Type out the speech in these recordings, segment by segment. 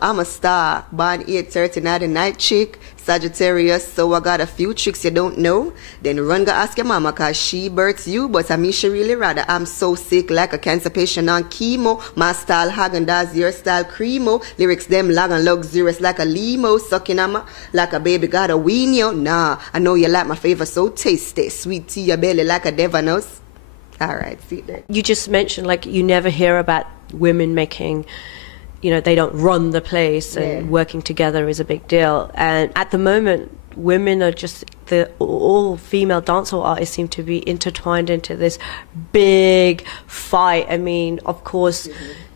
I'm a star, born 8:30, not a night chick, Sagittarius, so I got a few tricks you don't know. Then run go ask your mama, cause she births you, but I mean she really rather. I'm so sick like a cancer patient on chemo. My style Häagen-Dazs, your style Cremo. Lyrics them long and luxurious like a limo. Sucking on my like a baby got a wean you. Nah, I know you like my favor so tasty. Sweet tea your belly like a Devanos. Alright, see that. You just mentioned like you never hear about women making, you know, they don't run the place, and working together is a big deal. And at the moment, women are just, all female dancehall artists seem to be intertwined into this big fight. I mean, of course,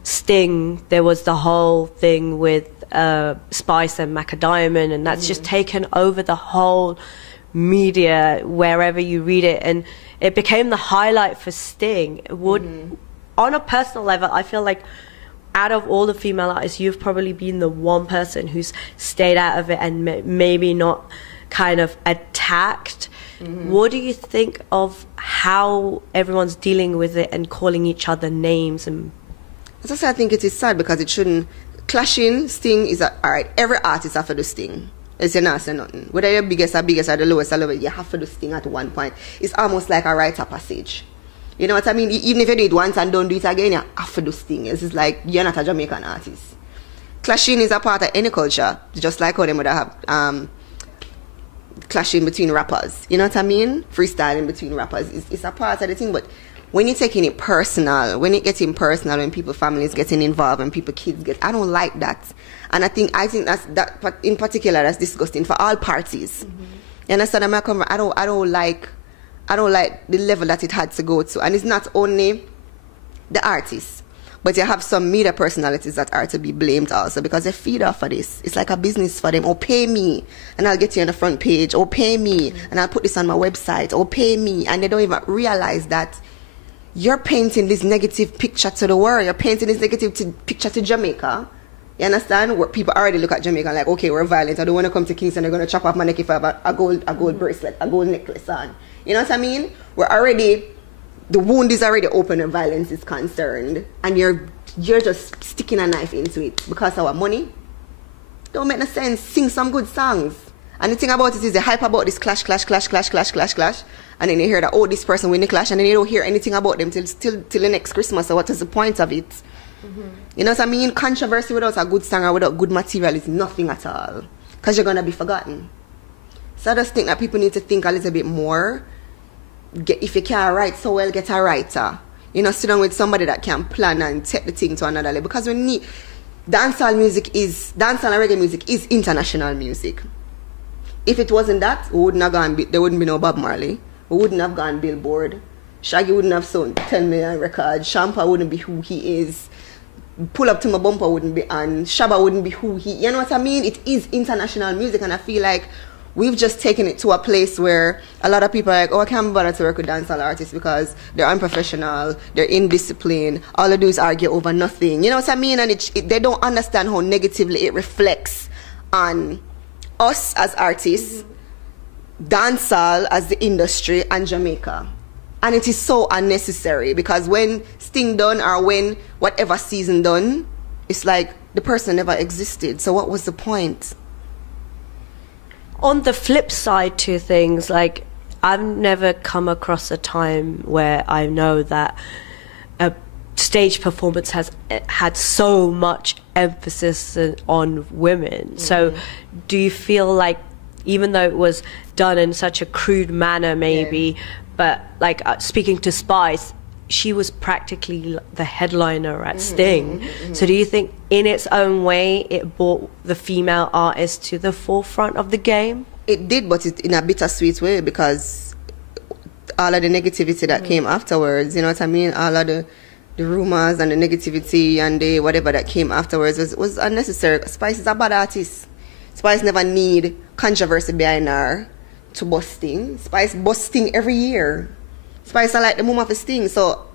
Sting, there was the whole thing with Spice and Macadamia, and that's just taken over the whole media wherever you read it, and it became the highlight for Sting. On a personal level, I feel like out of all the female artists, you've probably been the one person who's stayed out of it and maybe not kind of attacked. What do you think of how everyone's dealing with it and calling each other names? And as I say, I think it is sad because it shouldn't. Clashing, Sting is alright. Every artist have to do Sting. It's not say nothing. Whether you're biggest or the lowest or lowest, you have to do Sting at one point. It's almost like a rite of passage. You know what I mean? Even if you do it once and don't do it again, you have to do Sting. It's like you're not a Jamaican artist. Clashing is a part of any culture, just like how they would have clashing between rappers. You know what I mean? Freestyling between rappers. It's a part of the thing, but when you're taking it personal, when it getting personal, when people, families getting involved, when people, kids get, I don't like that. And I think that in particular, that's disgusting for all parties. You understand? I don't like the level that it had to go to. And it's not only the artists, but you have some media personalities that are to be blamed also because they feed off of this. It's like a business for them. Oh, pay me, and I'll get you on the front page. Oh, pay me, and I'll put this on my website. Oh, pay me. And they don't even realize that you're painting this negative picture to the world. You're painting this negative picture to Jamaica. You understand? Where people already look at Jamaica like, okay, we're violent. I don't want to come to Kingston. They're going to chop off my neck if I have a gold bracelet, a gold necklace on. You know what I mean? The wound is already open and violence is concerned. And you're just sticking a knife into it because of our money. Don't make no sense. Sing some good songs. And the thing about it is they hype about this clash. And then you hear that, oh, this person win the clash. And then you don't hear anything about them till the next Christmas. So what is the point of it? You know what I mean? Controversy without a good song or without good material is nothing at all. Because you're going to be forgotten. So I just think that people need to think a little bit more. If you can't write so well, get a writer. You know, sit down with somebody that can plan and take the thing to another level. Because we need... Dancehall and reggae music is international music. If it wasn't that, we wouldn't have there wouldn't be no Bob Marley. We wouldn't have gone Billboard. Shaggy wouldn't have sold 10 million records. Shampa wouldn't be who he is. Pull Up to My Bumper wouldn't be on. Shabba wouldn't be who he... You know what I mean? It is international music, and I feel like we've just taken it to a place where a lot of people are like, oh, I can't bother to work with dancehall artists because they're unprofessional, they're indisciplined, all they do is argue over nothing. You know what I mean? And they don't understand how negatively it reflects on us as artists, dancehall as the industry, and Jamaica. And it is so unnecessary because when Sting done or when whatever season done, it's like the person never existed. So what was the point? On the flip side to things, like I've never come across a time where I know that a stage performance has had so much emphasis on women. So do you feel like, even though it was done in such a crude manner maybe, but like speaking to Spice, she was practically the headliner at Sting. So do you think in its own way it brought the female artist to the forefront of the game? It did, but in a bittersweet way, because all of the negativity that came afterwards, you know what I mean? All of the rumors and the negativity and the whatever that came afterwards was unnecessary. Spice is a bad artist. Spice never need controversy behind her to bust Sting. Spice bust Sting every year. Spice are like the mum of a Sting, so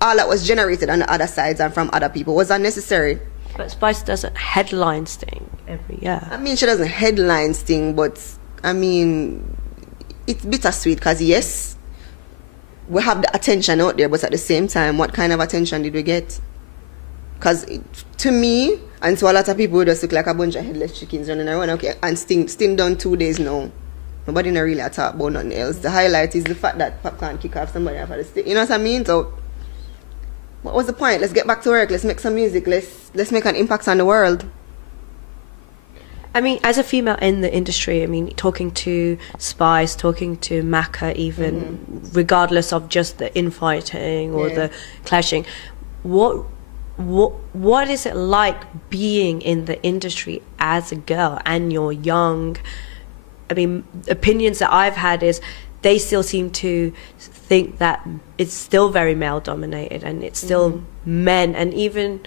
all that was generated on the other sides and from other people was unnecessary. But Spice doesn't headline Sting every year. I mean, she doesn't headline Sting, but I mean, it's bittersweet because yes, we have the attention out there, but at the same time, what kind of attention did we get? Because to me, and to a lot of people, it just look like a bunch of headless chickens running around. Okay, and Sting done 2 days now. Nobody not really talk about nothing else. The highlight is the fact that Popcorn kick off somebody after the stick. You know what I mean? So, what was the point? Let's get back to work. Let's make some music. Let's make an impact on the world. I mean, as a female in the industry, I mean, talking to Spice, talking to Macca even, regardless of just the infighting or the clashing, what is it like being in the industry as a girl and you're young? I mean, opinions that I've had is they still seem to think that it's still very male dominated and it's still men, and even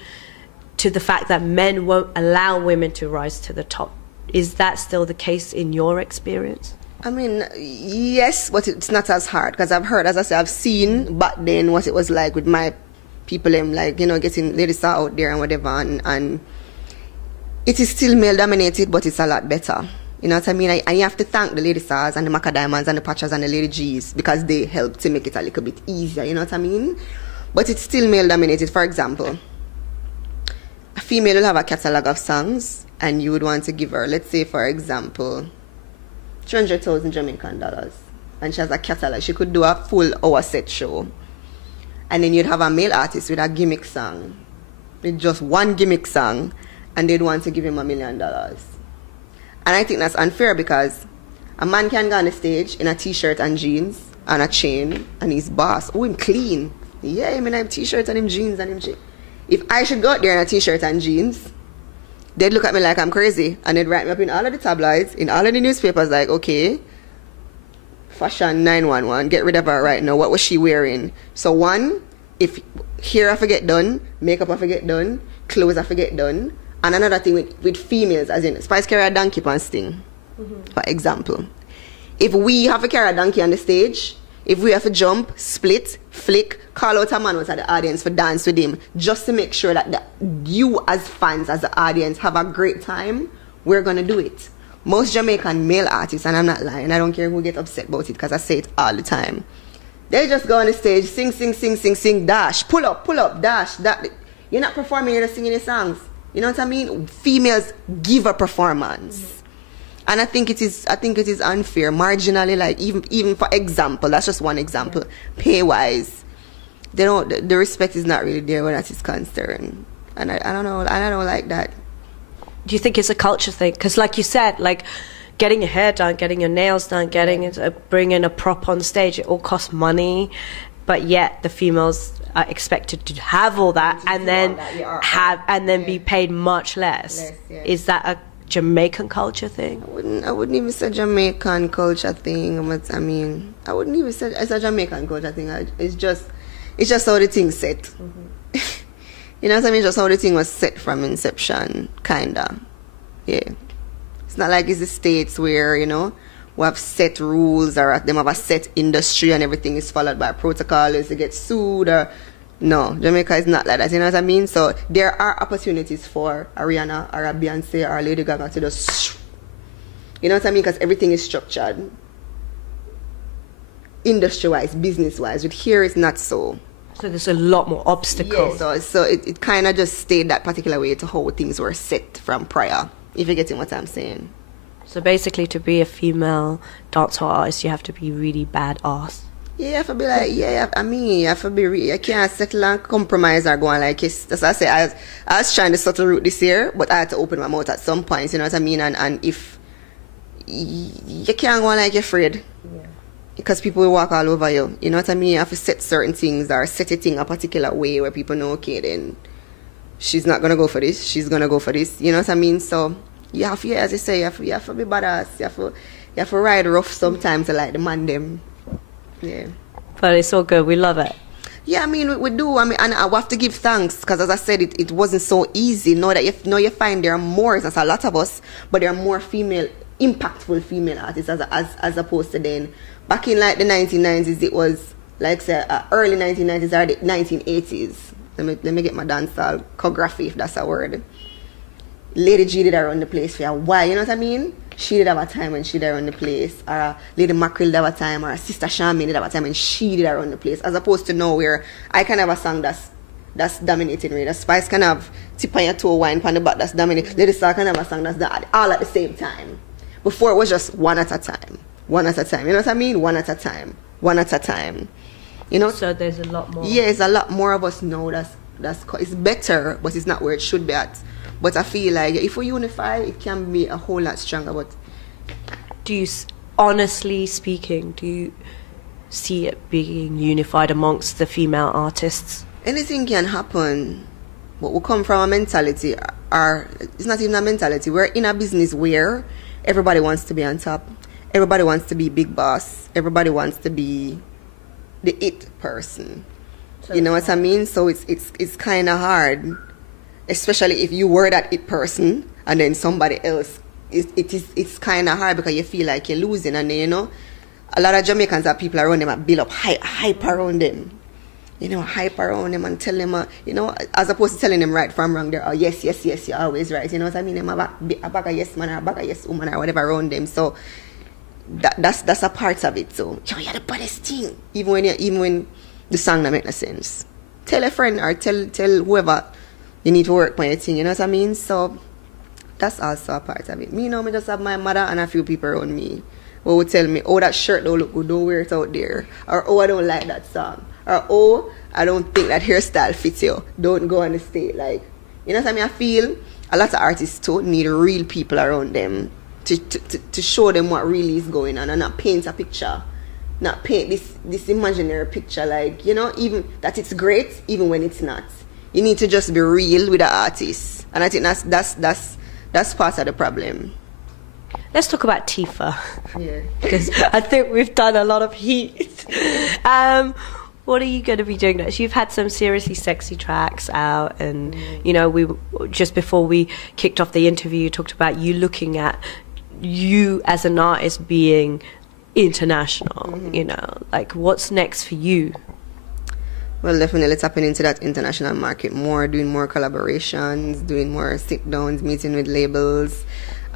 to the fact that men won't allow women to rise to the top. Is that still the case in your experience? I mean, yes, but it's not as hard, because I've heard, as I said, I've seen back then what it was like with my people, like, you know, getting ladies out there and whatever, and it is still male dominated, but it's a lot better. You know what I mean? And you have to thank the Lady Stars and the Macca Diamonds and the Patchers and the Lady G's, because they help to make it a little bit easier, you know what I mean? But it's still male dominated. For example, a female will have a catalogue of songs and you would want to give her, let's say for example, 300,000 Jamaican dollars, and she has a catalogue. She could do a full hour set show, and then you'd have a male artist with a gimmick song, with just one gimmick song, and they'd want to give him $1 million. And I think that's unfair, because a man can go on the stage in a t-shirt and jeans and a chain and he's boss. Oh, him clean. Yeah, I mean, I have t-shirts and him jeans and him chain. If I should go out there in a t-shirt and jeans, they'd look at me like I'm crazy, and they'd write me up in all of the tabloids, in all of the newspapers, like, okay, Fashion 911, get rid of her right now. What was she wearing? So one, if hair I forget done, makeup I forget done, clothes I forget done. And another thing with females, as in Spice carry a donkey on Sting, for example. If we have to carry a donkey on the stage, if we have to jump, split, flick, call out a man out of the audience for dance with him, just to make sure that you as fans, as the audience, have a great time, we're going to do it. Most Jamaican male artists, and I'm not lying, I don't care who get upset about it, because I say it all the time, they just go on the stage, sing, dash, pull up, dash, that. You're not performing, you're just singing your songs. You know what I mean? Females give a performance. And I think it is unfair, marginally, like even for example, that's just one example, pay-wise, the respect is not really there when that is concerned. And I don't know, I don't like that. Do you think it's a culture thing? Because like you said, like getting your hair done, getting your nails done, bringing a prop on stage, it all costs money, but yet the females are expected to have all that and then be paid much less. Is that a Jamaican culture thing? I wouldn't even say Jamaican culture thing. But I mean, I wouldn't even say it's a Jamaican culture thing. It's just how the thing's set. You know what I mean? Just how the thing was set from inception, kinda. Yeah. It's not like it's the States where, you know, we have set rules, or them have a set industry and everything is followed by protocol, is to get sued, or no, Jamaica is not like that, you know what I mean? So there are opportunities for a Rihanna or a Beyonce or a Lady Gaga to just, you know what I mean? Because everything is structured industry-wise, business-wise. With here it's not so. So there's a lot more obstacles. Yeah, so it kind of just stayed that particular way to how things were set from prior, if you're getting what I'm saying. So basically, to be a female dancehall artist, you have to be really badass. Yeah, you have to be like, you have to be really, I can't settle and compromise or go on like this. That's what I say. I was trying to subtle route this year, but I had to open my mouth at some point, you know what I mean? And if you can't go on like you're afraid, because people will walk all over you, you know what I mean? You have to set certain things, or set a thing a particular way where people know, okay, then she's not going to go for this, she's going to go for this, you know what I mean? So you have to, as you say, you have to be badass. You have to ride rough sometimes to like the man them. Yeah. But it's all good. We love it. Yeah, I mean, we do. I mean, and I have to give thanks, because as I said, it wasn't so easy. Know that you find there are more, there's a lot of us, but there are more impactful female artists as opposed to then. Back in like the 1990s, it was like say early 1990s or the 1980s. Let me get my dancehall choreography, if that's a word. Lady G did around the place for a while, you know what I mean? She did have a time when she did around the place, or Lady Mackerel did have a time, or Sister Charmaine did have a time when she did around the place, as opposed to now where I can have a song that's that's dominating really. The Spice can have tip on your toe, wine on the back, that's dominating. Lady Star can have a song that's all at the same time. Before it was just one at a time. One at a time. You know what I mean? One at a time. One at a time. You know? So there's a lot more. Yeah, it's a lot more of us now. It's better, but it's not where it should be at. But I feel like if we unify, it can be a whole lot stronger. But do you, honestly speaking, do you see it being unified amongst the female artists? Anything can happen, but we come from a mentality, or it's not even a mentality. We're in a business where everybody wants to be on top. Everybody wants to be big boss. Everybody wants to be the it person. So you know what I mean? So it's kind of hard, especially if you were that it person and then somebody else. It's kind of hard because you feel like you're losing, and then, you know, a lot of Jamaicans have people around them that build up hype around them. You know, hype around them and tell them, you know, as opposed to telling them right from wrong, they're, oh, yes, you're always right. You know what I mean? Them a back a yes man or a back a yes woman or whatever around them. So that's a part of it. So, yo, you're the baddest thing. Even when the song don't make no sense. Tell a friend or tell whoever you need to work on your thing. You know what I mean? So that's also a part of it. Me, you know, me just have my mother and a few people around me who would tell me, oh, that shirt don't look good, don't wear it out there. Or, oh, I don't like that song. Or, oh, I don't think that hairstyle fits you, don't go on the stage. Like, you know what I mean? I feel a lot of artists too need real people around them to show them what really is going on and not paint a picture. Not paint this imaginary picture, like, you know, even that it's great, even when it's not. You need to just be real with the artist. And I think that's part of the problem. Let's talk about Tifa. Yeah. Because I think we've done a lot of heat. What are you going to be doing next? You've had some seriously sexy tracks out, and you know, we just before we kicked off the interview, you talked about you looking at you as an artist being international. You know, like, what's next for you? Well, definitely tapping into that international market more, doing more collaborations, doing more sit-downs, meeting with labels,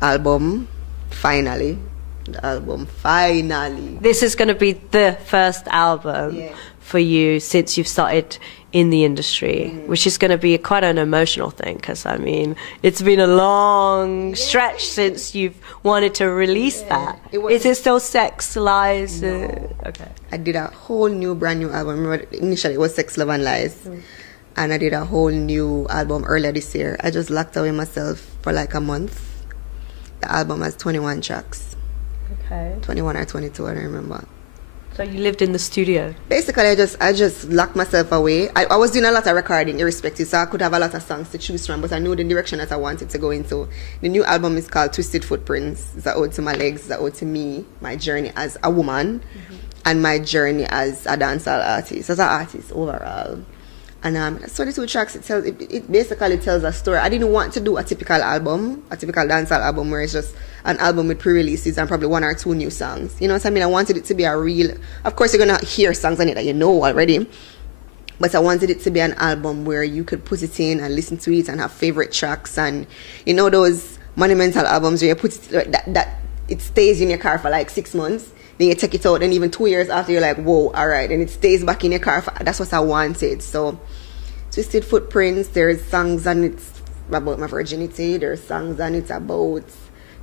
album, finally. The album, finally. This is going to be the first album for you since you've started in the industry, which is going to be quite an emotional thing, because, I mean, it's been a long stretch since you've wanted to release that. Is it still Sex, Lies? No. Okay. I did a whole brand new album. Remember, initially it was Sex, Love and Lies. And I did a whole new album earlier this year. I just locked away myself for like a month. The album has 21 tracks. Okay. 21 or 22, I don't remember. So you lived in the studio? Basically, I just locked myself away. I was doing a lot of recording, irrespective, so I could have a lot of songs to choose from, but I knew the direction that I wanted to go into. The new album is called Twisted Footprints. It's an ode to my legs, it's an ode to me, my journey as a woman, and my journey as a dancehall artist, as an artist overall. And 22 tracks, it basically tells a story. I didn't want to do a typical dancehall album where it's just an album with pre-releases and probably one or two new songs. You know what I mean? I wanted it to be a real... Of course, you're going to hear songs on it that you know already. But I wanted it to be an album where you could put it in and listen to it and have favorite tracks. And, you know, those monumental albums where you put it... that it stays in your car for like 6 months. Then you take it out, and even 2 years after, you're like, whoa, all right. And it stays back in your car. That's what I wanted. So, Twisted Footprints, there's songs on it about my virginity. There's songs on it about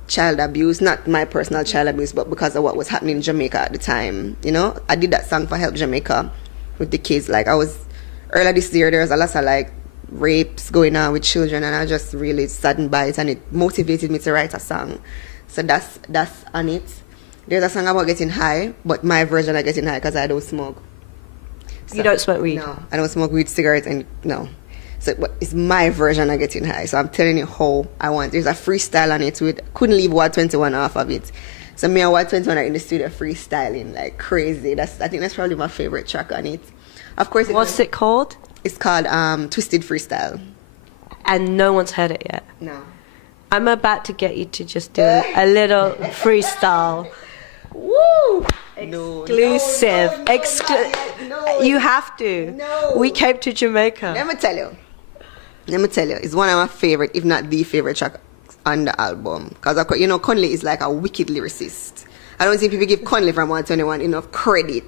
child abuse. Not my personal child abuse, but because of what was happening in Jamaica at the time. You know, I did that song for Help Jamaica with the kids. Like, earlier this year, there was a lot of, like, rapes going on with children, and I just really saddened by it, and it motivated me to write a song. So that's on it. There's a song about getting high, but my version of getting high because I don't smoke. So, you don't smoke weed? No, I don't smoke weed, cigarettes, and no. So it's my version of getting high. So I'm telling you how I want. There's a freestyle on it. Couldn't leave Wad 21 off of it. So me and Wad 21 are in the studio freestyling like crazy. I think that's probably my favorite track on it. Of course. What's it called? It's called Twisted Freestyle. And no one's heard it yet? No. I'm about to get you to just do a little freestyle. Woo! Exclusive. No. You have to. No. We came to Jamaica. Let me tell you. It's one of my favorite, if not the favorite track on the album. Because, you know, Conley is like a wicked lyricist. I don't think people give Conley from 121 enough credit.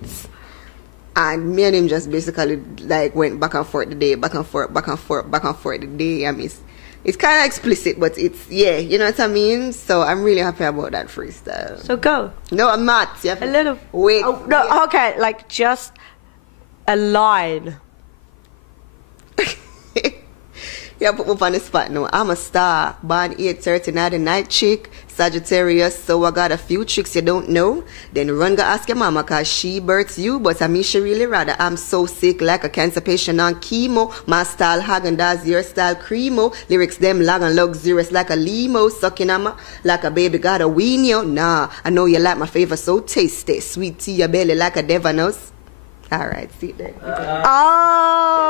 And me and him just basically like went back and forth the day, back and forth, back and forth, back and forth the day. I mean, it's kind of explicit, but it's, yeah, you know what I mean? So I'm really happy about that freestyle. So go. No, I'm not. You have a little. Wait. Oh, no, okay, like just a line. Yeah, put me up on the spot now. I'm a star, born 8:30, not a night chick, Sagittarius, so I got a few tricks you don't know. Then run go ask your mama, cause she births you, but I mean she really rather. I'm so sick like a cancer patient on chemo. My style Häagen-Dazs, your style Cremo. Lyrics them long and luxurious like a limo. Sucking on my like a baby got a weenie. Oh, nah, I know you like my favor so tasty. Sweet tea your belly like a Devanos. Alright, see there. Oh.